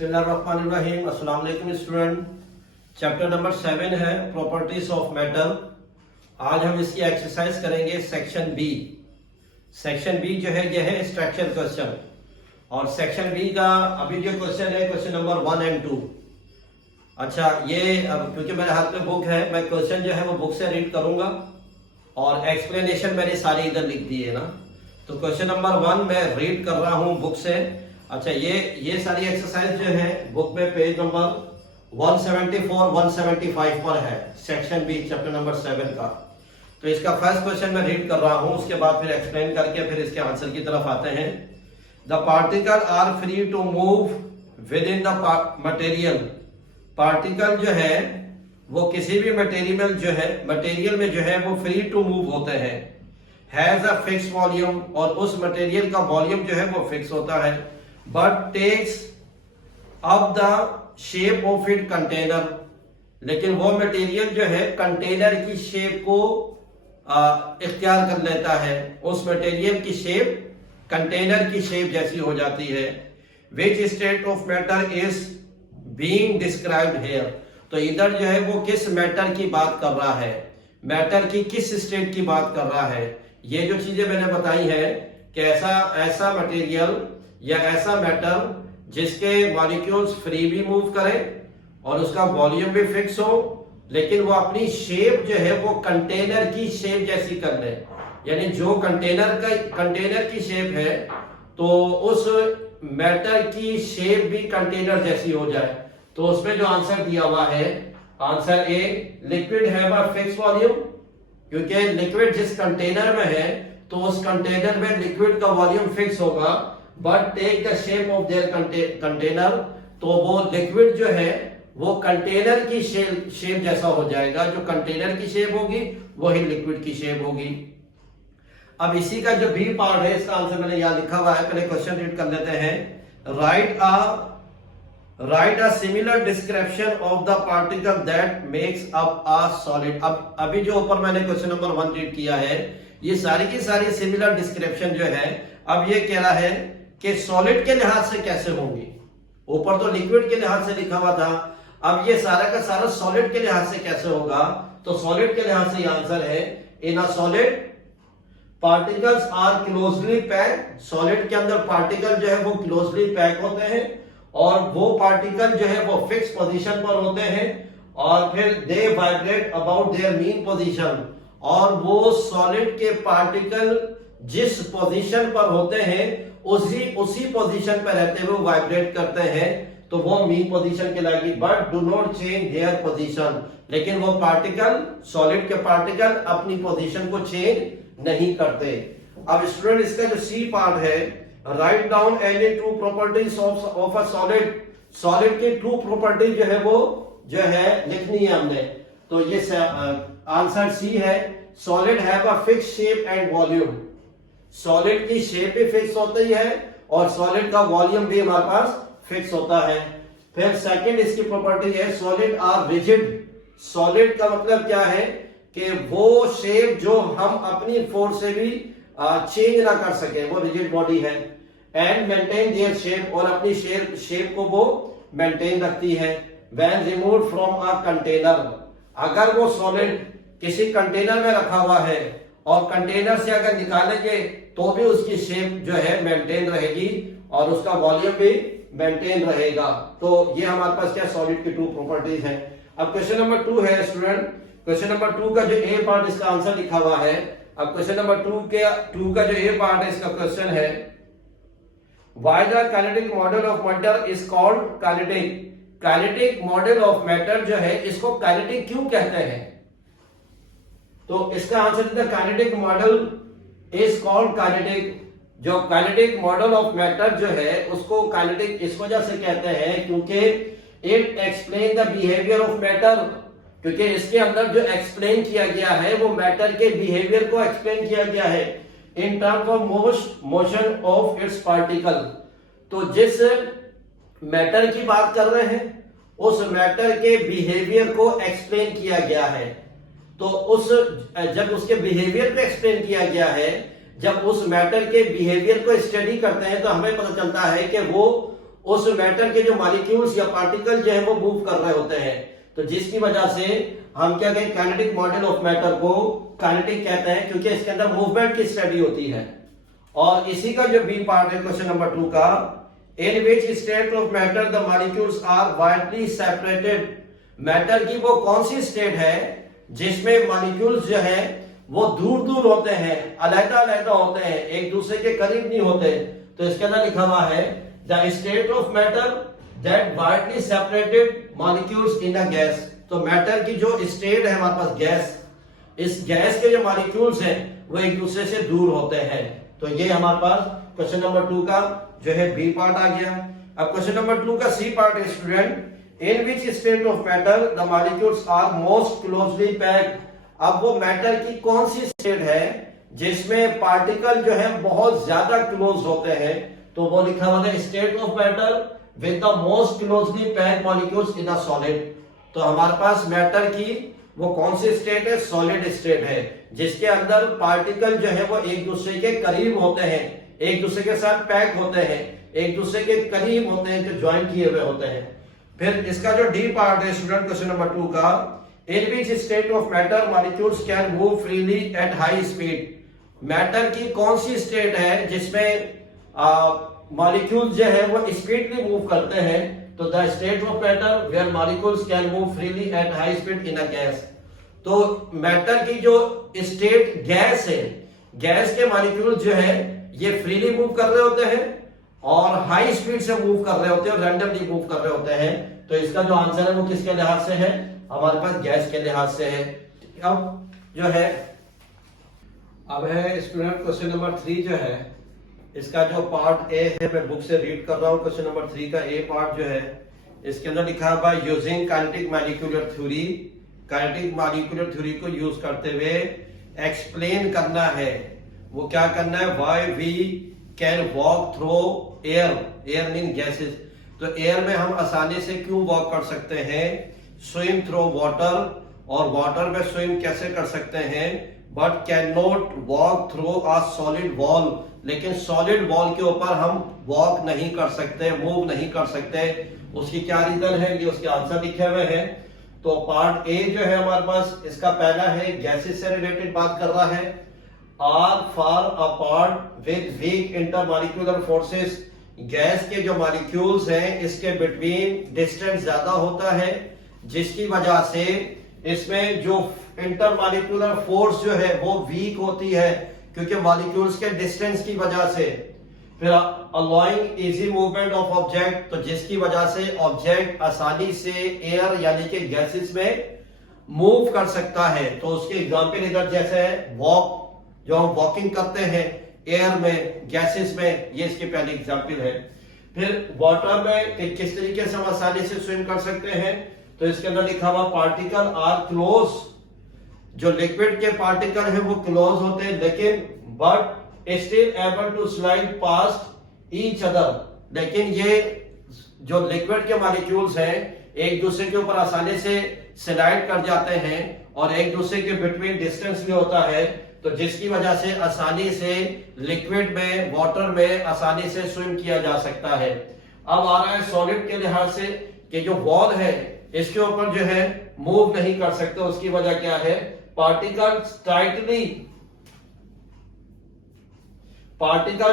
बिस्मिल्लाहिर्रहमानिर्रहीम। अस्सलाम वालेकुम स्टूडेंट। चैप्टर नंबर 7 है प्रॉपर्टीज ऑफ मेटल। आज हम इसकी एक्सरसाइज करेंगे सेक्शन बी। सेक्शन बी जो है यह है स्ट्रक्चर क्वेश्चन, और सेक्शन बी का अभी जो क्वेश्चन है क्वेश्चन नंबर 1 और 2। अच्छा, ये अब क्योंकि मेरे हाथ में बुक है, मैं क्वेश्चन जो है वो बुक से रीड करूंगा और एक्सप्लेनेशन मैंने सारी इधर लिख दी है ना। तो क्वेश्चन नंबर 1 मैं रीड कर रहा हूं बुक से। अच्छा, ये सारी एक्सरसाइज जो है बुक में पेज नंबर 174 175 पर है, सेक्शन बी चैप्टर नंबर 7 का। तो इसका फर्स्ट क्वेश्चन मैं रीड कर रहा हूं, उसके बाद फिर एक्सप्लेन करके फिर इसके आंसर की तरफ आते हैं। The particle are free to move within the material. Particle जो है वो किसी भी मटेरियल में जो है वो फ्री टू मूव होते हैं। हैज अ फिक्स वॉल्यूम, और उस मटेरियल का वॉल्यूम जो है वो फिक्स होता है। But takes up the shape of it container, लेकिन वो मटेरियल जो है कंटेनर की शेप को इख्तियार कर लेता है। उस मटेरियल की शेप कंटेनर की शेप जैसी हो जाती है। विच state of matter is being described here. तो इधर जो है वो किस मैटर की बात कर रहा है, मैटर की किस स्टेट की बात कर रहा है। ये जो चीजें मैंने बताई है कि ऐसा मटेरियल या ऐसा मैटर जिसके मॉलिक्यूल्स फ्री भी मूव करें और उसका वॉल्यूम भी फिक्स हो, लेकिन वो अपनी शेप जो है वो कंटेनर की शेप जैसी कर ले। यानी जो कंटेनर की शेप है तो उस मैटर की शेप भी कंटेनर जैसी हो जाए। तो उसमें जो आंसर दिया हुआ है, answer A, liquid have a fix volume. क्योंकि लिक्विड जिस कंटेनर में है तो उस कंटेनर में लिक्विड का वॉल्यूम फिक्स होगा। But take the shape of their container, तो वो लिक्विड जो है वो कंटेनर की शेप जैसा हो जाएगा। जो कंटेनर की शेप होगी वही लिक्विड की शेप होगी। अब इसी का जो बी पार्ट है, इसका आंसर मैंने यहां लिखा हुआ है, पहले क्वेश्चन रीड कर लेते हैं। Right a similar description of the particle that makes up a solid. अब अभी जो ऊपर मैंने क्वेश्चन नंबर 1 रीड किया है, ये सारी की सारी सिमिलर डिस्क्रिप्शन जो है, अब ये कह रहा है कि सॉलिड के लिहाज से कैसे होंगी। ऊपर तो लिक्विड के लिहाज से लिखा हुआ था, अब ये सारा का सारा सॉलिड के लिहाज से कैसे होगा। तो सॉलिड के लिहाज से ये आंसर है, in a solid particles are closely packed. Solid के अंदर पार्टिकल जो है वो क्लोजली पैक होते हैं, और वो पार्टिकल जो है वो फिक्स पोजीशन पर होते हैं, और फिर they vibrate about their mean position. और वो सॉलिड के पार्टिकल जिस पोजीशन पर होते हैं उसी पोजीशन पर रहते हुए वाइब्रेट करते हैं, तो वो मीन पोजीशन कहलाएगी। But do not change their position, लेकिन वो पार्टिकल, सॉलिड के पार्टिकल अपनी पोजीशन को चेंज नहीं करते। अब स्टूडेंट इसका जो सी पार्ट है, write down any true properties of a solid. Solid की ट्रू प्रॉपर्टी जो है वो जो है लिखनी है हमने। तो ये आंसर सी है, solid have a fix shape and volume. Solid की शेप भी फिक्स होती है और सॉलिड का वॉल्यूम भी हमारे पास फिक्स होता है। फिर सेकंड इसकी प्रॉपर्टी है, सॉलिड आर रिजिड। सॉलिड का मतलब क्या है कि वो शेप जो हम अपनी फोर्स से भी चेंज ना कर सके, वो रिजिड बॉडी है। एंड मेंटेन देयर शेप, और अपनी शेप को वो मेंटेन रखती है। When removed from a container, अगर वो सॉलिड किसी कंटेनर में रखा हुआ है और कंटेनर से अगर निकालेंगे तो भी उसकी शेप जो है मेंटेन रहेगी और उसका वॉल्यूम भी मेंटेन रहेगा। तो ये हमारे पास क्या सॉलिड की टू प्रॉपर्टीज है। अब क्वेश्चन नंबर 2 है स्टूडेंट। क्वेश्चन नंबर 2 का जो ए पार्ट इसका आंसर लिखा हुआ है। अब क्वेश्चन नंबर 2 का जो ए पार्ट है इसका क्वेश्चन है, why the kinetic model of matter is called kinetic. Kinetic model of matter जो है इसको काइनेटिक क्यों कहते हैं। तो इसका आंसर है, kinetic model is called kinetic. जो काइनेटिक मॉडल ऑफ मैटर जो है उसको काइनेटिक इस वजह से कहते हैं क्योंकि it explain the behaviour of matter. क्योंकि इसके अंदर जो एक्सप्लेन किया गया है वो मैटर के बिहेवियर को एक्सप्लेन किया गया है in terms of motion of its particle. तो जिस मैटर की बात कर रहे हैं उस मैटर के बिहेवियर को एक्सप्लेन किया गया है। तो जब उसके बिहेवियर को एक्सप्लेन किया गया है, जब उस मैटर के बिहेवियर को स्टडी करते हैं तो हमें पता चलता है कि वो उस मैटर के जो मॉलिक्यूल्स या पार्टिकल जो है वो मूव कर रहे होते हैं, तो जिसकी वजह से हम क्या कहें, काइनेटिक मॉडल ऑफ मैटर को काइनेटिक कहते हैं, क्योंकि इसके अंदर मूवमेंट की स्टडी होती है। और इसी का जो बी पार्ट है क्वेश्चन नंबर 2 का, in which state of matter the molecules are widely separated. Matter की वो कौन सी स्टेट है जिसमें मॉलिक्यूल्स जो है वो दूर दूर होते हैं, अलग-अलग होते हैं, एक दूसरे के करीब नहीं होते। तो इसके अंदर लिखा हुआ है the state of matter that widely separated molecules in a gas. तो मैटर की जो स्टेट है हमारे पास गैस, इस गैस के जो मॉलिक्यूल्स हैं वो एक दूसरे से दूर होते हैं। तो ये हमारे पास क्वेश्चन नंबर 2 का जो है बी पार्ट आ गया। अब क्वेश्चन नंबर 2 का सी पार्ट है student, in which state of matter the molecules are most closely packed. अब वो मैटर की कौन सी स्टेट है जिसमें पार्टिकल जो है बहुत ज्यादा क्लोज होते हैं, तो वो लिखा हुआ है state of matter with the most closely packed molecules in a solid. तो हमारे पास मैटर की वो कौन सी स्टेट है, सॉलिड स्टेट है, जिसके अंदर पार्टिकल जो है वो एक दूसरे के करीब होते हैं, एक दूसरे के साथ पैक होते हैं, एक दूसरे के करीब होते हैं, जो ज्वाइन किए हुए होते हैं। फिर इसका जो डी पार्ट है स्टूडेंट क्वेश्चन नंबर 2 का, in which state of matter molecules can move freely at high speed. Matter की कौन सी स्टेट है जिसमें मॉलिक्यूल्स जो है वो स्पीडली मूव करते हैं, तो the state of matter where molecules can move freely at high speed in a gas. तो मैटर की जो स्टेट गैस है, गैस के मॉलिक्यूल जो है ये फ्रीली मूव कर रहे होते हैं और हाई स्पीड से मूव कर रहे होते हैं और रैंडमली मूव कर रहे होते हैं। तो इसका जो आंसर है वो किसके लिहाज से है, हमारे पास गैस के लिहाज से है। अब जो है अब है स्टूडेंट क्वेश्चन नंबर 3 जो है, इसका जो पार्ट ए है मैं बुक से रीड कर रहा हूं। क्वेश्चन नंबर 3 का ए पार्ट जो है, इसके अंदर लिखा है by using kinetic molecular theory. Kinetic molecular theory को यूज करते हुए एक्सप्लेन करना है, वो क्या करना है, why we can walk through air. Air mean gases, तो एयर में हम आसानी से क्यों वॉक कर सकते हैं, स्विम थ्रू वाटर, और वाटर में स्विम कैसे कर सकते हैं, but can not walk through a solid wall. लेकिन सॉलिड वॉल के ऊपर हम वॉक नहीं कर सकते, मूव नहीं कर सकते। उसकी क्या रीजन है, ये उसके आंसर लिखे हुए हैं। तो पार्ट ए जो है हमारे पास, इसका पहला है गैसेस से रिलेटेड बात कर रहा है, are far apart with weak intermolecular forces. Gas के जो मॉलिक्यूल्स हैं इसके बिटवीन डिस्टेंस ज्यादा होता है, जिसकी वजह से इसमें जो इंटरमॉलिक्यूलर फोर्स जो है वो वीक होती है, क्योंकि मॉलिक्यूल्स के डिस्टेंस की वजह से। फिर allowing easy movement of object, तो जिसकी वजह से ऑब्जेक्ट आसानी से एयर यानी कि गैसेस में मूव कर सकता है। तो उसके एग्जांपल इधर जैसे है वॉक, जो हम वॉकिंग करते हैं एयर में, गैसेस में, ये इसके पहले एग्जांपल है। फिर वाटर में किस तरीके से हम आसानी से स्विम कर सकते हैं, तो इसके अंदर लिखा हुआ पार्टिकल आर क्लोज। जो लिक्विड के पार्टिकल है वो क्लोज होते हैं, लेकिन but still able to slide past each other. लेकिन ये जो लिक्विड के मॉलिक्यूल्स हैं एक दूसरे के ऊपर आसानी से स्लाइड कर जाते हैं और एक दूसरे के बिटवीन डिस्टेंस भी होता है, तो जिसकी वजह से आसानी से लिक्विड में, वाटर में आसानी से स्विम किया जा सकता है। अब आ रहा है सॉलिड के लिहाज से कि जो वॉल है इसके ऊपर जो है मूव नहीं कर सकते। उसकी वजह क्या है, particle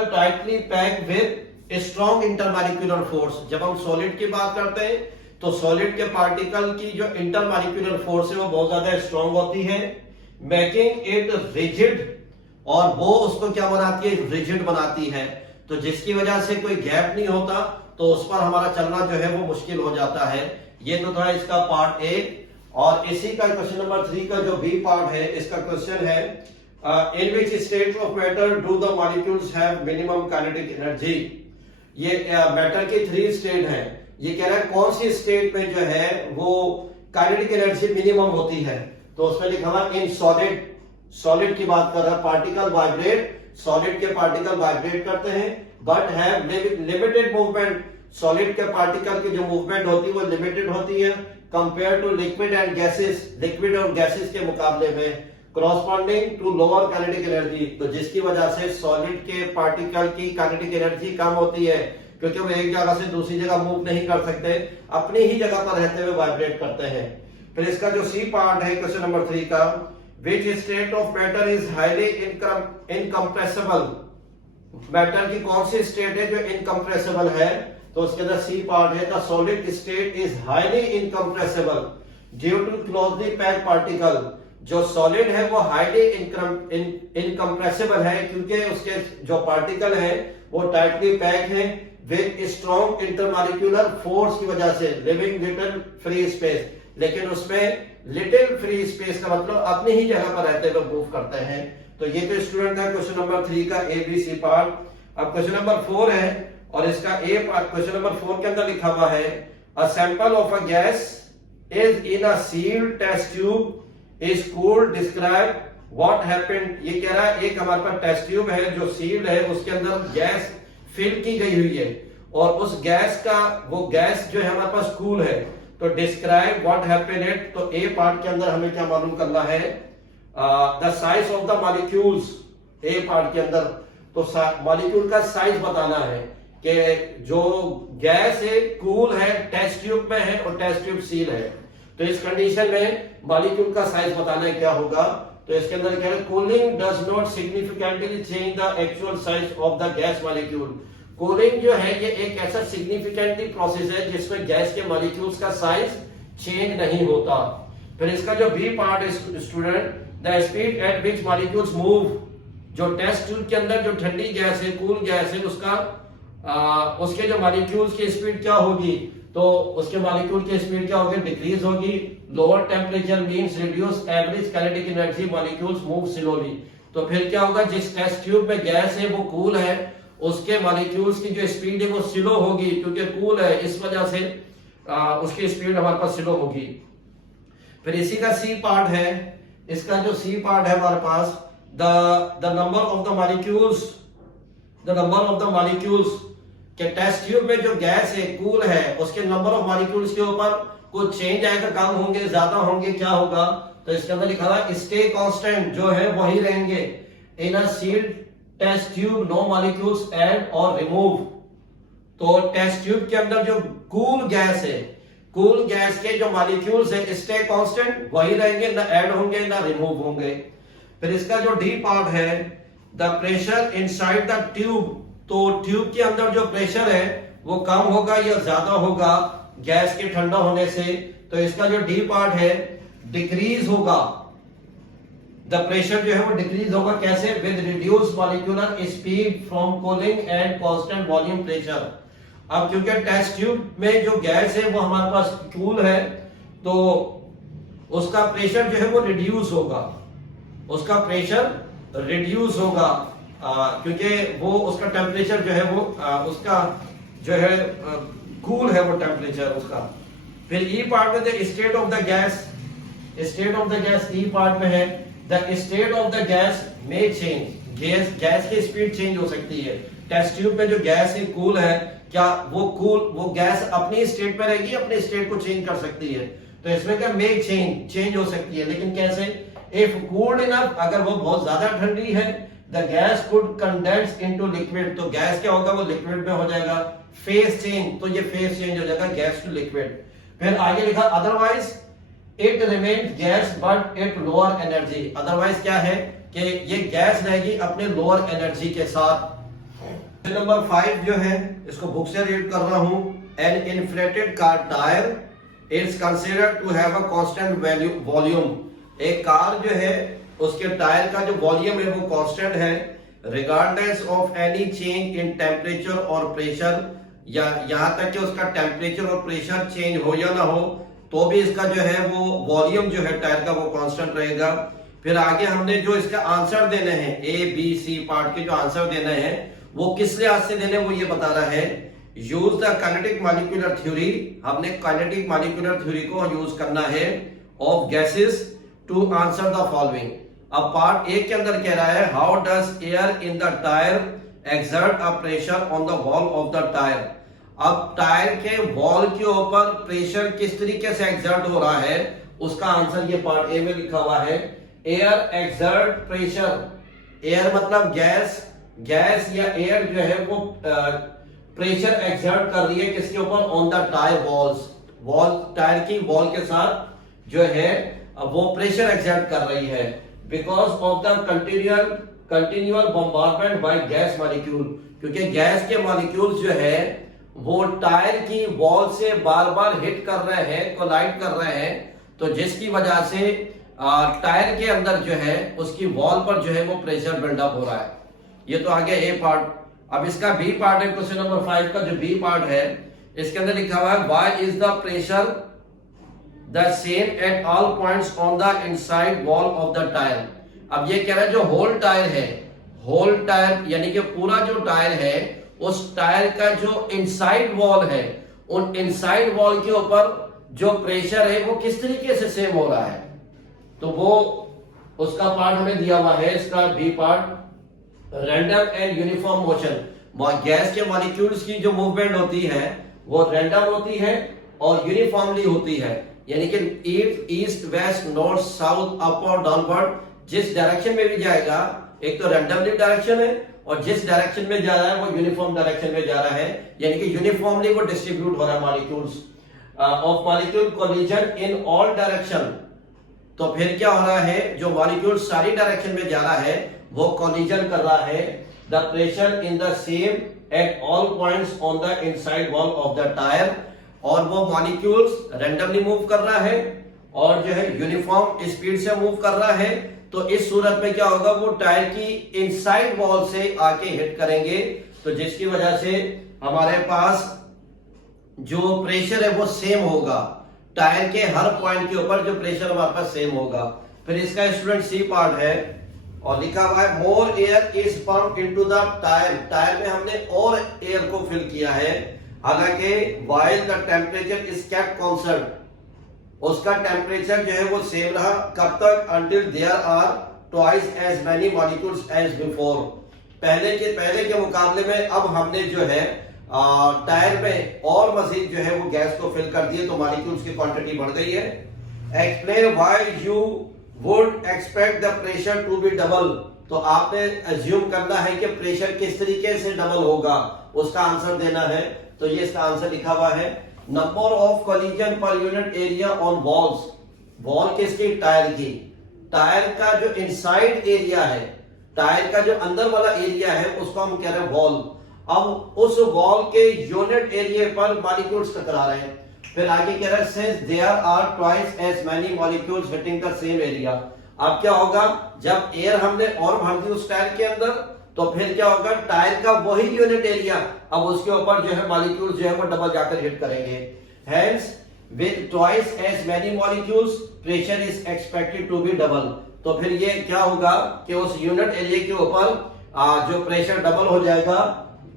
tightly pack with strong intermolecular force. जब हम सॉलिड की बात करते हैं तो सॉलिड के पार्टिकल की जो इंटरमॉलिक्यूलर फोर्स है वो बहुत ज्यादा स्ट्रॉन्ग होती है, मेकिंग इट रिजिड, और वो उसको क्या बनाती है, रिजिड बनाती है। तो जिसकी वजह से कोई गैप नहीं होता, तो उस पर हमारा चलना जो है वो मुश्किल हो जाता है। ये तो था इसका पार्ट ए। और इसी का क्वेश्चन नंबर 3 का जो बी पार्ट है, इसका क्वेश्चन है in which state of matter do the molecules have minimum kinetic energy. ये मैटर की 3 स्टेट है, ये कह रहा है कौन सी स्टेट में जो है वो काइनेटिक एनर्जी मिनिमम होती है। तो उसमें लिखा हुआ इन सॉलिड, सॉलिड की बात कर रहा है, पार्टिकल वाइब्रेट, सॉलिड के पार्टिकल वाइब्रेट करते हैं but have limited movement. Solid के पार्टिकल की जो मूवमेंट होती है वो लिमिटेड होती है compare to liquid and gases, लिक्विड और गैसेस के मुकाबले में, corresponding to lower kinetic energy. तो जिसकी वजह से सॉलिड के पार्टिकल की काइनेटिक एनर्जी कम होती है, क्योंकि वो एक जगह से दूसरी जगह मूव नहीं कर सकते, अपनी ही जगह पर रहते हुए वाइब्रेट करते हैं। फिर इसका जो सी पार्ट है क्वेश्चन नंबर 3 का, विच state of matter is highly incompressible, matter की कौन सी स्टेट है जो इनकम्प्रेसिबल है, तो उसके अंदर सी पार्ट है, the solid state is highly incompressible due to closely packed particle. जो सॉलिड है वो हाईली इनकम्प्रेसिबल है क्योंकि उसके जो पार्टिकल है वो टाइटली पैक है विद स्ट्रॉन्ग इंटरमॉलिक्यूलर फोर्स की वजह से, लिविंग लिटिल फ्री स्पेस, लेकिन उसमें लिटिल फ्री स्पेस का मतलब अपनी ही जगह पर रहते हुए मूव करते हैं। तो ये तो स्टूडेंट का क्वेश्चन नंबर 3 का ABC पार्ट। अब क्वेश्चन नंबर 4 है और इसका ए पार्ट क्वेश्चन नंबर 4 के अंदर लिखा हुआ है, a sample of a gas is in a sealed test tube is cooled, describe what happened. ये कह रहा है एक हमारे पास टेस्ट ट्यूब है जो सील्ड है, उसके अंदर गैस फिल की गई हुई है और उस गैस का वो गैस जो है हमारे पास कूल है, तो डिस्क्राइब व्हाट हैपेंड इट। तो ए पार्ट के अंदर हमें क्या मालूम करना है, the size of the molecules. A part के अंदर तो मॉलिक्यूल का साइज बताना है कि जो गैस है कूल है, टेस्ट ट्यूब में है और टेस्ट ट्यूब सील है, तो इस कंडीशन में मॉलिक्यूल का साइज बताना है क्या होगा। तो इसके अंदर क्या है, cooling does not significantly change the actual size of the gas molecule. Cooling जो है ये एक ऐसा सिग्निफिकेंटली प्रोसेस है जिसमें गैस के मॉलिक्यूल्स का साइज चेंज नहीं होता। फिर इसका जो बी पार्ट है student, the speed at which molecules move. जो टेस्ट ट्यूब के अंदर जो ठंडी गैस है, कूल गैस है, उसके जो मॉलिक्यूल्स की स्पीड क्या होगी, तो उसके मॉलिक्यूल की स्पीड क्या होगी, डिक्रीज होगी। Lower temperature means reduce average kinetic energy, molecules move slowly. तो फिर क्या होगा, जिस टेस्ट ट्यूब में गैस है वो कूल है, उसके मॉलिक्यूल्स की जो स्पीड है वो स्लो होगी क्योंकि कूल है, इस वजह से उसकी स्पीड हमारे पास स्लो होगी। फिर इसी का सी पार्ट है, इसका जो सी पार्ट है हमारे पास, the number of the molecules, the number of the molecules के टेस्ट ट्यूब में जो गैस है कूल है उसके नंबर ऑफ मॉलिक्यूल्स के ऊपर कुछ चेंज आएगा, कम होंगे ज्यादा होंगे, क्या होगा। तो इसके अंदर लिखा हुआ स्टे कांस्टेंट, जो है वही रहेंगे। In a sealed test tube no molecules add or remove. तो टेस्ट ट्यूब के अंदर जो कूल गैस है, कूल गैस के जो मॉलिक्यूल्स है स्टे कांस्टेंट, वही रहेंगे, ना ऐड होंगे ना रिमूव होंगे। फिर इसका जो डी पार्ट है, the pressure inside the tube. तो ट्यूब के अंदर जो प्रेशर है वो कम होगा या ज्यादा होगा गैस के ठंडा होने से। तो इसका जो डी पार्ट है, डिक्रीज होगा, द प्रेशर जो है वो डिक्रीज होगा, कैसे, with reduce molecular speed from cooling and constant volume pressure. अब क्योंकि टेस्ट ट्यूब में जो गैस है वो हमारे पास कूल है, तो उसका प्रेशर जो है वो रिड्यूस होगा, उसका प्रेशर रिड्यूस होगा क्योंकि वो उसका टेम्परेचर जो है वो उसका जो है कूल है वो टेम्परेचर उसका। फिर ई पार्ट में the state of the gas, state of the gas E part में है, the state of the gas में चेंज, गैस की स्पीड चेंज हो सकती है। टेस्ट ट्यूब में जो गैस है कूल है, क्या वो गैस अपनी स्टेट पे रहेगी, अपने स्टेट को चेंज कर सकती है। तो इसमें क्या मेक चेंज हो सकती है, लेकिन कैसे, इफ कूल्ड इनफ, अगर वो बहुत ज्यादा ठंडी है, the gas could condense into liquid, तो गैस क्या होगा, वो लिक्विड में हो जाएगा। फेस चेंज, तो ये फेस चेंज हो जाएगा गैस टू लिक्विड। फिर आगे लिखा otherwise it remains gas but it lower energy. Otherwise क्या है कि ये गैस रहेगी अपने लोअर एनर्जी के साथ। नंबर 5 जो है इसको बुक से रीड कर रहा हूं, an inflated car tyre is considered to have a constant volume. एक कार जो है उसके टायर का जो वॉल्यूम है वो कांस्टेंट है, regardless of any change in temperature और प्रेशर, या यहां तक कि उसका टेम्परेचर और प्रेशर चेंज हो या ना हो तो भी इसका जो है वो वॉल्यूम जो है टायर का वो कांस्टेंट रहेगा। फिर आगे हमने जो इसका आंसर देने हैं, ए बी सी पार्ट के जो आंसर देने हैं वो किस लिहाज से देने वो ये बता रहा है। Use the kinetic molecular theory, हमने काइनेटिक मॉलिक्यूलर थ्योरी को यूज करना है of gases to answer the following. अब पार्ट ए के अंदर कह रहा है, how does air in the tyre exert a pressure on the wall of the tyre. अब टायर के वॉल के ऊपर प्रेशर किस तरीके से एक्सर्ट हो रहा है, उसका आंसर ये पार्ट ए में लिखा हुआ है। एयर एक्सर्ट प्रेशर, एयर मतलब गैस, गैस या एयर जो है वो प्रेशर एक्सर्ट कर रही है किसके ऊपर, on the tyre walls, wall tyre की वॉल के साथ जो है वो प्रेशर एक्सर्ट कर रही है, because of the continual bombardment by gas molecule, क्योंकि गैस के मॉलिक्यूल्स जो है वो टायर की वॉल से बार बार हिट कर रहे हैं, कोलाइड कर रहे हैं, तो जिसकी वजह से टायर के अंदर जो है उसकी वॉल पर जो है वो प्रेशर बिल्डअप हो रहा है। ये तो आगे ए पार्ट। अब इसका बी पार्ट है, क्वेश्चन नंबर 5 का जो बी पार्ट है, इसके अंदर लिखा हुआ है why is the pressure the same at all points on the inside wall of the tyre. अब ये कह रहा है जो होल टायर है, होल टायर यानी कि पूरा जो टायर है, उस टायर का जो इनसाइड वॉल है, उन इनसाइड वॉल के ऊपर जो प्रेशर है वो किस तरीके से सेम हो रहा है, तो वो उसका पार्ट हमें दिया हुआ है। इसका B part, random and uniform motion, gas के मॉलिक्यूल्स की जो मूवमेंट होती है वो रैंडम होती है और यूनिफॉर्मली होती है, यानी कि east west north south up और डाउनवर्ड, जिस डायरेक्शन में भी जाएगा, एक तो रैंडमली डायरेक्शन है और जिस डायरेक्शन में जा रहा है वो यूनिफॉर्म डायरेक्शन में जा रहा है, यानी कि यूनिफॉर्मली वो डिस्ट्रीब्यूट हो रहा है molecules of molecule collision in all direction. तो फिर क्या हो रहा है, जो मॉलिक्यूल सारी डायरेक्शन में जा रहा है वो कोलिजन कर रहा है, the pressure in the same at all points on the inside wall of the tyre, और वो मॉलिक्यूल्स रैंडमली मूव कर रहा है और जो है यूनिफॉर्म स्पीड से मूव कर रहा है। तो इस सूरत में क्या होगा, वो टायर की इनसाइड वॉल से आके हिट करेंगे, तो जिसकी वजह से हमारे पास जो प्रेशर है वो सेम होगा, टायर के हर पॉइंट के ऊपर जो प्रेशर हमारे पास सेम होगा। फिर इसका स्टूडेंट सी पार्ट है और लिखा हुआ है more air is pump into the tyre, tyre में हमने और एयर को फिल किया है, हालांकि while the temperature is kept constant, उसका टेम्परेचर जो है वो सेम रहा, कब तक, until there are twice as many molecules as before, पहले के मुकाबले में अब हमने जो है टायर में और मजीद जो है वो गैस को फिल कर दिए, तो मॉलिक्यूल्स की क्वांटिटी बढ़ गई है। Explain why you would expect the pressure to be double, तो आपने अज्यूम करना है कि प्रेशर किस तरीके से डबल होगा, उसका आंसर देना है। तो ये इसका आंसर लिखा हुआ है, number of collision per unit area on walls, wall किसकी, टायर की, टायर का जो इनसाइड एरिया है, टायर का जो अंदर वाला एरिया है उसको हम कह रहे हैं वॉल। अब उस वॉल के यूनिट एरिया पर मॉलिक्यूल्स टकरा रहे हैं। फिर आगे कह रहा है since there are twice as many molecules hitting the same area, अब क्या होगा, जब एयर हमने और भर दी उस टायर के अंदर, तो फिर क्या होगा, टायर का वही यूनिट एरिया अब उसके ऊपर जो है मॉलिक्यूल्स जो है वो डबल जाकर हिट करेंगे। Hence with twice as many molecules pressure is expected to be double, तो फिर ये क्या होगा कि उस यूनिट एरिया के ऊपर जो प्रेशर डबल हो जाएगा,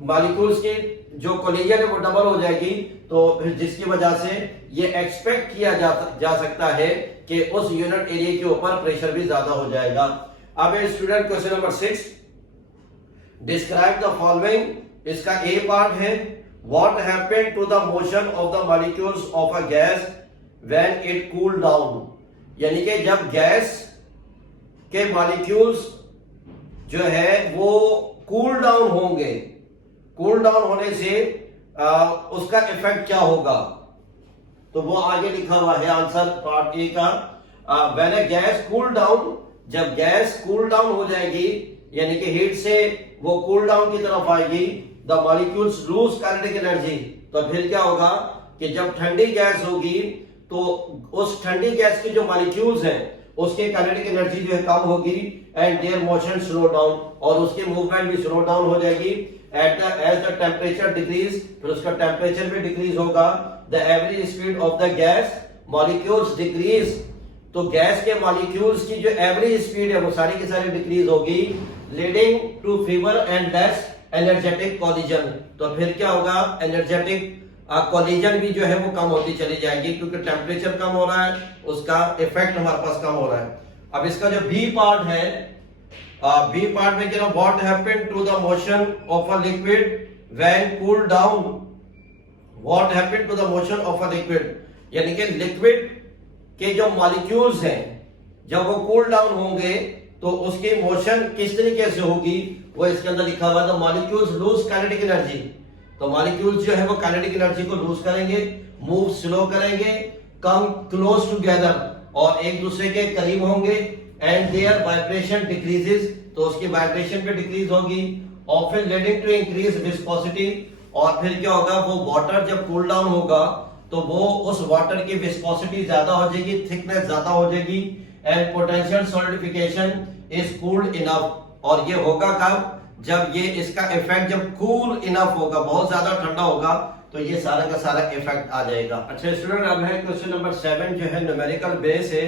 मॉलिक्यूल्स की जो कोलिजन है वो डबल हो जाएगी, तो फिर जिसकी वजह से ये एक्सपेक्ट किया जा सकता है कि उस यूनिट एरिया के ऊपर प्रेशर भी ज्यादा हो जाएगा। अब student question number 6, describe the following, इसका ए पार्ट है, what happened to the motion of the molecules of a gas when it cool down, यानी कि जब गैस के मॉलिक्यूल्स जो है वो कूल डाउन होंगे, कूल डाउन होने से उसका इफेक्ट क्या होगा, तो वो आगे लिखा हुआ है आंसर पार्ट ए का, when a gas cool down, जब गैस कूल डाउन हो जाएगी यानी कि हीट से वो कूल डाउन की तरफ आएगी, the molecules lose kinetic energy, तो फिर क्या होगा कि जब ठंडी गैस होगी तो उस ठंडी गैस की जो मॉलिक्यूल्स हैं उसके काइनेटिक एनर्जी जो है कम होगी, and there motion slow down, और उसकी मूवमेंट भी स्लो डाउन हो जाएगी। एज द टेम्परेचर डिक्रीज, फिर उसका टेम्परेचर भी डिक्रीज होगा, the average speed of the gas molecules decrease, तो गैस के मॉलिक्यूल्स की जो एवरेज स्पीड है वो सारी की सारी डिक्रीज होगी, leading to fewer and less energetic collision, तो फिर क्या होगा, एनर्जेटिक कोलिजन भी जो है वो कम होती चली जाएगी, क्योंकि टेम्परेचर कम हो रहा है, उसका इफेक्ट हमारे पास कम हो रहा है। अब इसका जो बी पार्ट है, बी पार्ट में क्या, what happened to the motion of a liquid when cool down, what happened to the motion of a liquid, यानी कि लिक्विड के जो मॉलिक्यूल्स हैं जब वो कूल डाउन होंगे तो उसकी मोशन किस तरीके से होगी, वो इसके अंदर लिखा हुआ है, the molecules lose kinetic energy, तो मॉलिक्यूल्स जो है वो काइनेटिक एनर्जी को लूज करेंगे, मूव स्लो करेंगे, कम क्लोज टुगेदर और एक दूसरे के करीब होंगे, एंड देयर वाइब्रेशन डिक्रीजेस, तो उसकी वाइब्रेशन पे डिक्रीज होगी, और फिर लीडिंग टू इंक्रीज विस्कोसिटी, और फिर क्या होगा, वो वाटर जब कूल डाउन होगा तो वो उस वाटर की विस्कोसिटी ज्यादा हो जाएगी, थिकनेस ज्यादा हो जाएगी, and potential solidification is cooled enough. और ये होगा कब, जब ये इसका इफेक्ट जब कूल इनफ होगा, बहुत ज्यादा ठंडा होगा, तो ये सारा का सारा इफेक्ट आ जाएगा। अच्छा स्टूडेंट, अब है क्वेश्चन नंबर 7 जो है न्यूमेरिकल बेस है।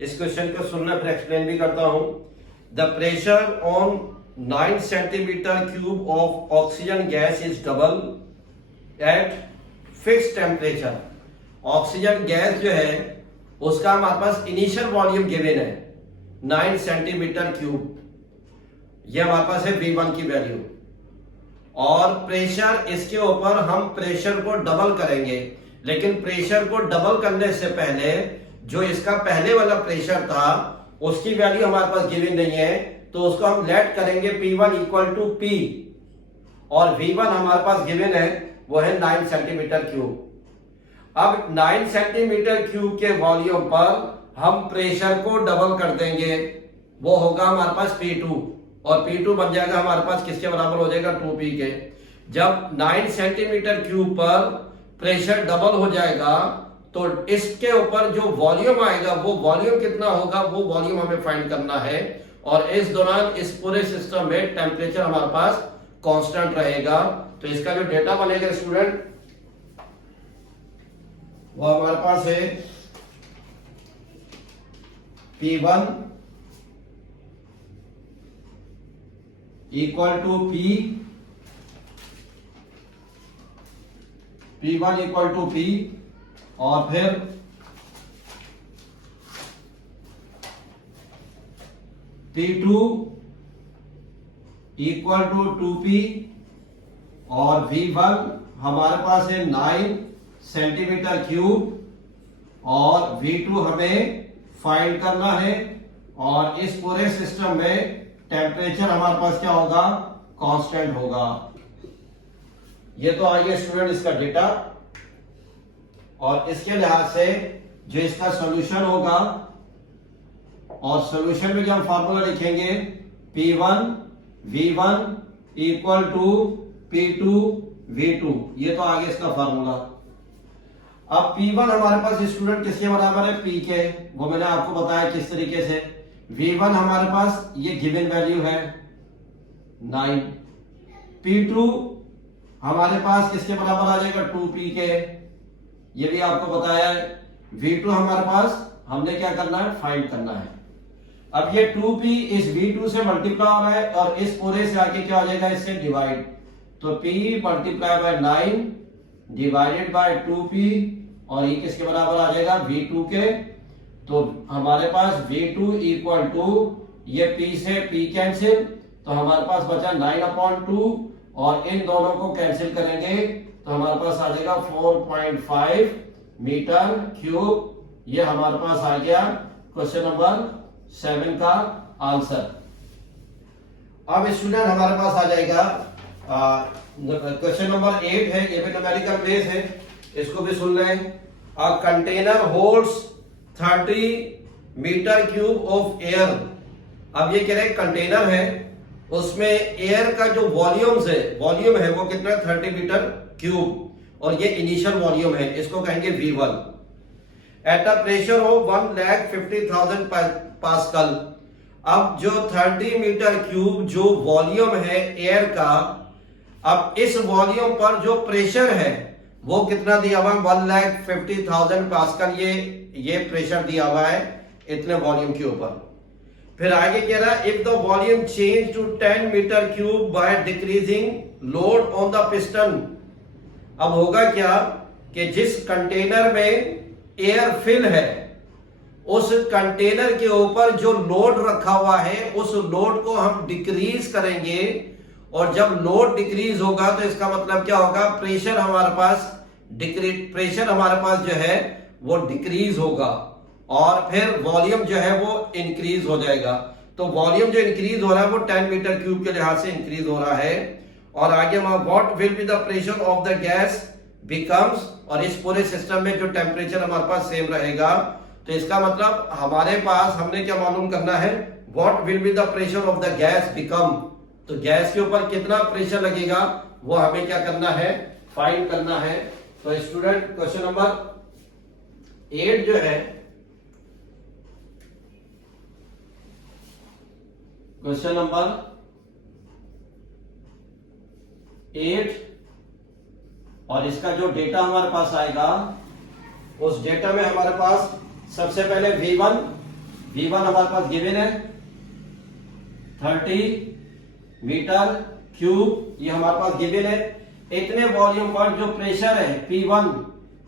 इस क्वेश्चन को सुनना फिर एक्सप्लेन भी करता हूं। The pressure on 9 centimetre cube of oxygen gas is double eight fix temperature. Oxygen gas जो है उसका हमारे पास इनिशियल वॉल्यूम गिवन है 9 सेंटीमीटर क्यूब, ये हमारे पास है V1 की वैल्यू, और प्रेशर इसके ऊपर हम प्रेशर को डबल करेंगे, लेकिन प्रेशर को डबल करने से पहले जो इसका पहले वाला प्रेशर था उसकी वैल्यू हमारे पास गिवन नहीं है, तो उसको हम लेट करेंगे P1 इक्वल टू P, और V1 हमारे पास गिवन है वो है 9 सेंटीमीटर क्यूब। अब 9 सेंटीमीटर क्यूब के वॉल्यूम पर हम प्रेशर को डबल कर देंगे, वो होगा हमारे पास P2, और P2 बन जाएगा हमारे पास किसके बराबर हो जाएगा, 2P के। जब 9 सेंटीमीटर क्यूब पर प्रेशर डबल हो जाएगा तो इसके ऊपर जो वॉल्यूम आएगा वो वॉल्यूम कितना होगा, वो वॉल्यूम हमें फाइंड करना है, और इस दौरान इस पूरे सिस्टम में टेम्परेचर हमारे पास कांस्टेंट रहेगा। तो इसका जो डेटा बनेगा स्टूडेंट वो हमारे पास है P1 equal to P1 equal to P, और फिर P2 इक्वल टू 2P, और V1 हमारे पास है 9 सेंटीमीटर क्यूब, और V2 हमें फाइंड करना है, और इस पूरे सिस्टम में टेम्परेचर हमारे पास क्या होगा, कांस्टेंट होगा। ये तो आइए स्टूडेंट इसका डेटा, और इसके लिहाज से जो इसका सॉल्यूशन होगा, और सॉल्यूशन में जो हम फार्मूला लिखेंगे P1 V1 equal to P2 V2, ये तो आगे इसका फार्मूला। अब P1 हमारे पास स्टूडेंट किसके बराबर है, P के, वो मैंने आपको बताया किस तरीके से। V1 हमारे पास ये गिवन वैल्यू है 9, P2 हमारे पास किसके बराबर आ जाएगा, 2P के, ये भी आपको बताया है। V2 हमारे पास हमने क्या करना है, फाइंड करना है। अब ये 2P इस V2 से मल्टीप्लाई हो रहा है, और इस पूरे से आगे क्या हो जाएगा, इससे डिवाइड, तो P multiply by 9 divided by 2P, और ये किसके बराबर आ जाएगा, V2 के। तो हमारे पास V2 इक्वल टू, ये P से P कैंसिल, तो हमारे पास बचा 9/2, और इन दोनों को कैंसिल करेंगे तो हमारे पास आ जाएगा 4.5 मीटर क्यूब। ये हमारे पास आ गया क्वेश्चन नंबर 7 का आंसर। अब स्टूडेंट हमारे पास आ जाएगा क्वेश्चन नंबर 8 है, ये भी न्यूमेरिकल बेस है, इसको भी सुन लें। A container holds 30 metre cube of air. अब ये कह रहे कंटेनर है, उसमें एयर का जो वॉल्यूम है वो कितना, 30 मीटर क्यूब, और ये इनिशियल वॉल्यूम है, इसको कहेंगे V1 at a pressure of 1,50,000 pascal. अब जो 30 मीटर क्यूब जो वॉल्यूम है एयर का, अब इस वॉल्यूम पर जो प्रेशर है वो कितना दिया हुआ है, 1,50,000 पास्कल, ये प्रेशर दिया हुआ है इतने वॉल्यूम के ऊपर। फिर आगे कह रहा है if the volume change to 10 metre cube by decreasing load on the piston. अब होगा क्या कि जिस कंटेनर में एयर फिल है उस कंटेनर के ऊपर जो लोड रखा हुआ है उस लोड को हम डिक्रीज करेंगे, और जब लोड डिक्रीज होगा तो इसका मतलब क्या होगा, प्रेशर हमारे पास जो है वो डिक्रीज होगा, और फिर वॉल्यूम जो है वो इंक्रीज हो जाएगा। तो वॉल्यूम जो इंक्रीज हो रहा है वो 10 मीटर क्यूब के लिहाज से इंक्रीज हो रहा है, और आगे what will be the pressure of the gas becomes, और इस पूरे सिस्टम में जो टेम्परेचर हमारे पास सेम रहेगा। तो इसका मतलब हमारे पास हमने क्या मालूम करना है, what will be the pressure of the gas become, तो गैस के ऊपर कितना प्रेशर लगेगा वो हमें क्या करना है, फाइंड करना है। तो स्टूडेंट क्वेश्चन नंबर 8 जो है, क्वेश्चन नंबर 8 और इसका जो डेटा हमारे पास आएगा उस डेटा में हमारे पास सबसे पहले V1 हमारे पास गिवन है 30 मीटर क्यूब, ये हमारे पास गिवन है। इतने वॉल्यूम पर जो प्रेशर है P1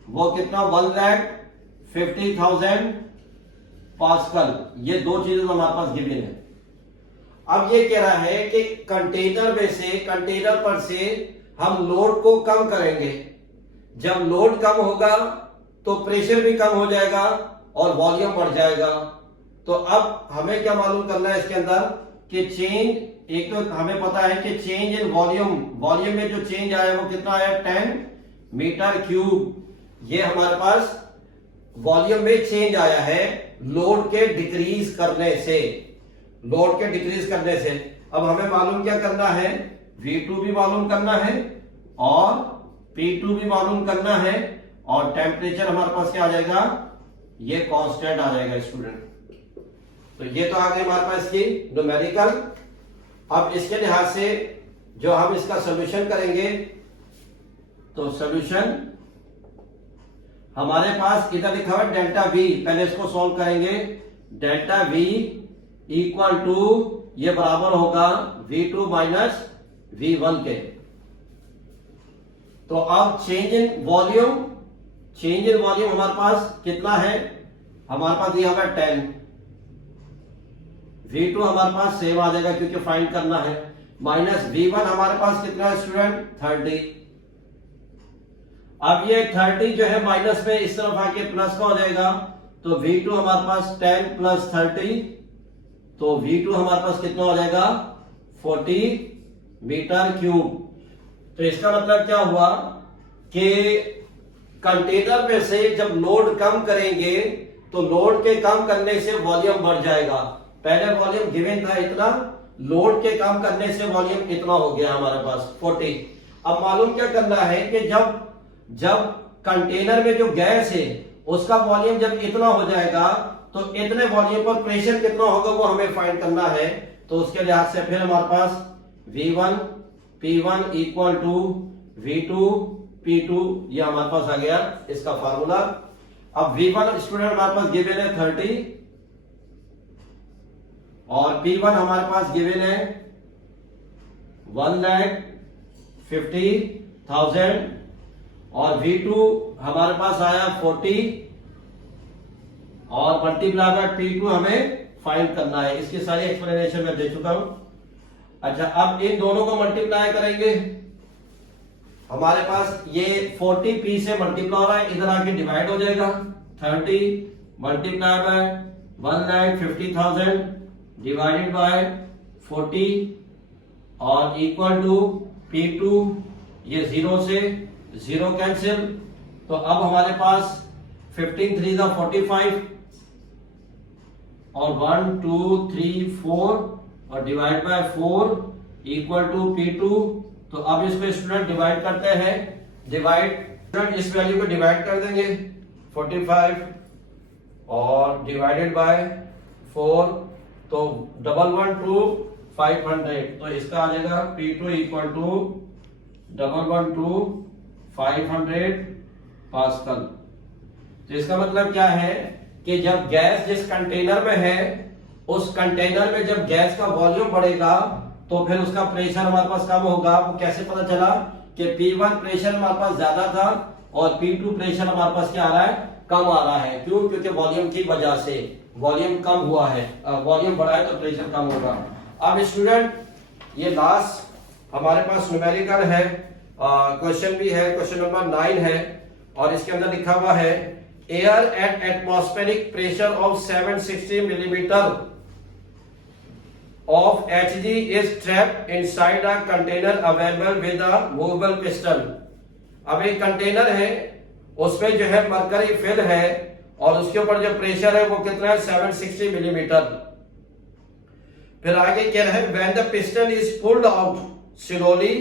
वो कितना 1,50,000 पास्कल, ये दो चीजें हमारे पास गिवन है। अब ये कह रहा है कि कंटेनर पर से हम लोड को कम करेंगे, जब लोड कम होगा तो प्रेशर भी कम हो जाएगा और वॉल्यूम बढ़ जाएगा। तो अब हमें क्या मालूम करना है इसके अंदर कि चेंज, एक तो हमें पता है कि चेंज इन वॉल्यूम में जो चेंज आया वो कितना आया 10 मीटर क्यूब, ये हमारे पास वॉल्यूम में चेंज आया है लोड के डिक्रीज करने से। अब हमें मालूम क्या करना है, V2 भी मालूम करना है और P2 भी मालूम करना है, और टेम्परेचर हमारे पास क्या आ जाएगा, ये कांस्टेंट आ जाएगा स्टूडेंट। तो ये तो आ गई हमारे पास की न्यूमेरिकल। अब इसके लिहाज से जो हम इसका सॉल्यूशन करेंगे, तो सॉल्यूशन हमारे पास इधर लिखा हुआ है डेल्टा V, पहले इसको सॉल्व करेंगे। डेल्टा V इक्वल टू, ये बराबर होगा V2 माइनस V1 के। तो अब चेंज इन वॉल्यूम हमारे पास कितना है, हमारे पास दिया हुआ 10, V2 हमारे पास सेम आ जाएगा क्योंकि फाइंड करना है, माइनस V1 हमारे पास कितना है स्टूडेंट 30। अब ये 30 जो है माइनस में इस तरफ आके प्लस का हो जाएगा, तो V2 हमारे पास 10 प्लस 30, तो V2 हमारे पास कितना हो जाएगा 40 मीटर क्यूब। तो इसका मतलब क्या हुआ कि कंटेनर में से जब लोड कम करेंगे तो लोड के कम करने से वॉल्यूम बढ़ जाएगा। पहले वॉल्यूम गिवन था इतना, लोड के कम करने से वॉल्यूम इतना हो गया हमारे पास 40। अब मालूम क्या करना है कि जब कंटेनर में जो गैस है उसका वॉल्यूम जब इतना हो जाएगा तो इतने वॉल्यूम पर प्रेशर कितना होगा वो हमें फाइंड करना है। तो उसके लिहाज से फिर हमारे पास V1 P1 equal to V2 P2, ये हमारे पास आ गया इसका फार्मूला। अब V1 स्टूडेंट हमारे पास गिवन है 30 और P1 हमारे पास गिवन है 1,50,000 और V2 हमारे पास आया 40 और मल्टीप्लाई बाय P2 हमें फाइंड करना है। इसकी सारी एक्सप्लेनेशन मैं दे चुका हूं। अच्छा, अब इन दोनों को मल्टीप्लाई करेंगे, हमारे पास ये 40 P से मल्टीप्लाई हो रहा है, इधर आके डिवाइड हो जाएगा। 30 मल्टीप्लाई बाय 1,50,000 डिवाइडेड बाय 40 और इक्वल टू P2, ये 0 से 0 कैंसिल, तो अब हमारे पास 15 3 दा 45 और 1 2 3 4 और divide by 4 equal to P2। तो अब इसको स्टूडेंट डिवाइड करते हैं, स्टूडेंट इस वैल्यू को डिवाइड कर देंगे 45 और डिवाइडेड बाय 4, तो 112,500, तो इसका आ जाएगा P2 इक्वल टू 112,500 पास्कल। तो इसका मतलब क्या है कि जब गैस जिस कंटेनर में है उस कंटेनर में जब गैस का वॉल्यूम बढ़ेगा तो फिर उसका प्रेशर हमारे पास कम होगा। आपको कैसे पता चला कि P1 प्रेशर हमारे पास ज्यादा था और P2 प्रेशर हमारे पास क्या आ रहा है, कम आ रहा है। क्यों? क्योंकि वॉल्यूम की वजह से वॉल्यूम कम हुआ है, वॉल्यूम बढ़ा है तो प्रेशर कम होगा। अब स्टूडेंट ये लास्ट हमारे पास न्यूमेरिकल है, क्वेश्चन भी है, क्वेश्चन नंबर 9 है और इसके अंदर लिखा हुआ है air at atmospheric pressure of 760 millimetre of Hg is trapped inside a container available with a movable piston। अब एक कंटेनर है, उसमें जो है मरकरी फिल है और उसके ऊपर जो प्रेशर है वो कितना है 760 मिलीमीटर। फिर आगे कह रहा है when the piston is pulled out slowly,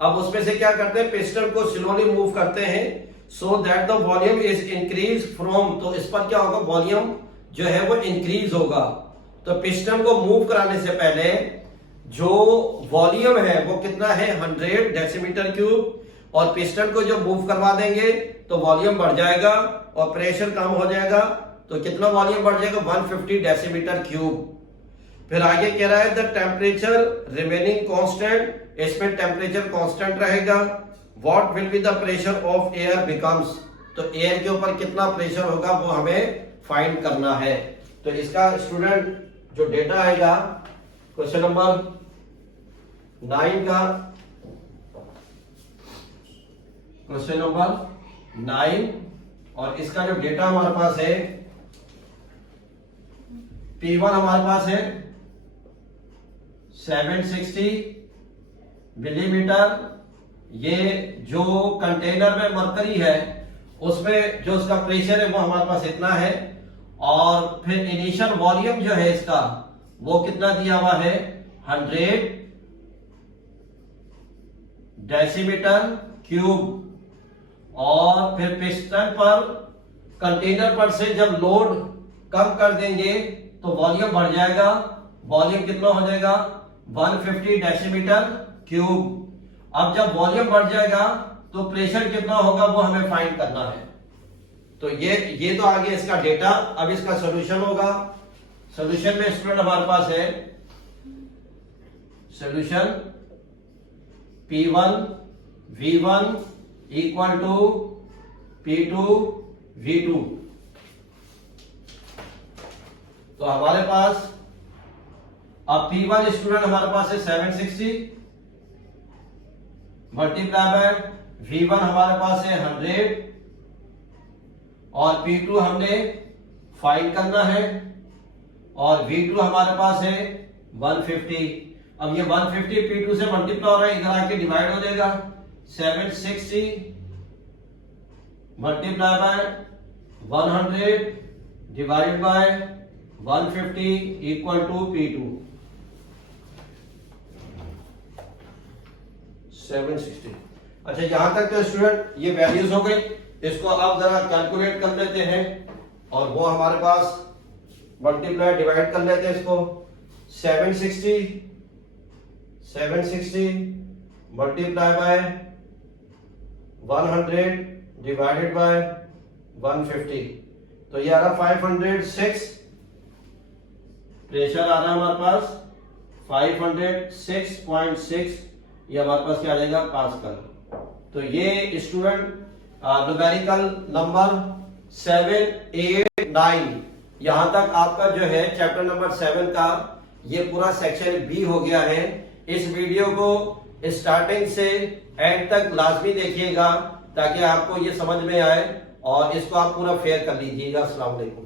अब उसमें से क्या करते हैं, पिस्टन को स्लोली मूव करते हैं, so that the volume is increased from, तो इस पर क्या होगा, वॉल्यूम जो है वो इंक्रीज होगा। तो पिस्टन को मूव कराने से पहले जो वॉल्यूम है वो कितना है 100 डेसीमीटर क्यूब, और पिस्टन को जो मूव करवा देंगे तो वॉल्यूम बढ़ जाएगा और प्रेशर कम हो जाएगा। तो कितना वॉल्यूम बढ़ जाएगा 150 डेसीमीटर क्यूब। फिर आगे कह रहा है द टेम्परेचर रिमेनिंग कांस्टेंट, इसमें टेम्परेचर कांस्टेंट रहेगा। What will be the pressure of air becomes, तो एयर के ऊपर कितना प्रेशर होगा वो हमें फाइंड करना है। तो इसका स्टूडेंट जो डेटा आएगा क्वेश्चन नंबर 9 का, क्वेश्चन नंबर 9, और इसका जो डेटा हमारे पास है P1 हमारे पास है 760 मिलीमीटर। ये जो कंटेनर में मरकरी है उसमें जो उसका प्रेशर है वो हमारे पास इतना है, और फिर इनिशियल वॉल्यूम जो है इसका वो कितना दिया हुआ है 100 डेसीमीटर क्यूब। और फिर पिस्टन पर कंटेनर पर से जब लोड कम कर देंगे तो वॉल्यूम बढ़ जाएगा, वॉल्यूम कितना हो जाएगा 150 डेसीमीटर क्यूब। अब जब वॉल्यूम बढ़ जाएगा तो प्रेशर कितना होगा वो हमें फाइंड करना है। तो ये तो आगे इसका डेटा। अब इसका सॉल्यूशन होगा। सॉल्यूशन में स्टूडेंट हमारे पास है solution P1 V1 equal to P2 V2। तो हमारे पास अब P1 स्टूडेंट हमारे पास है 760 मल्टीप्लाई बाय V1 हमारे पास है 100 और P2 हमने फाइंड करना है, और V2 हमारे पास है 150। अब ये 150 P2 से मल्टीप्लाई हो रहा है, इधर आके डिवाइड हो जाएगा। 760 multiply by 100 divide by 150 equal to P2 760। अच्छा, यहां तक तो स्टूडेंट ये वैल्यूज हो गई। इसको अब जरा कैलकुलेट कर लेते हैं, और वो हमारे पास मल्टीप्लाई डिवाइड कर लेते हैं इसको। 760 मल्टीप्लाई बाय 100 डिवाइडेड बाय 150, तो ये आ रहा 506। प्रेशर आ रहा है हमारे पास 506.6, ये हमारे पास क्या आ जाएगा पास्कल। तो ये स्टूडेंट न्यूमेरिकल नंबर 7, 8, 9, यहां तक आपका जो है चैप्टर नंबर 7 का ये पूरा सेक्शन बी हो गया है। इस वीडियो को स्टार्टिंग से एंड तक लाजमी देखिएगा ताकि आपको ये समझ में आए, और इसको आप पूरा फेयर कर लीजिएगा। अस्सलाम वालेकुम।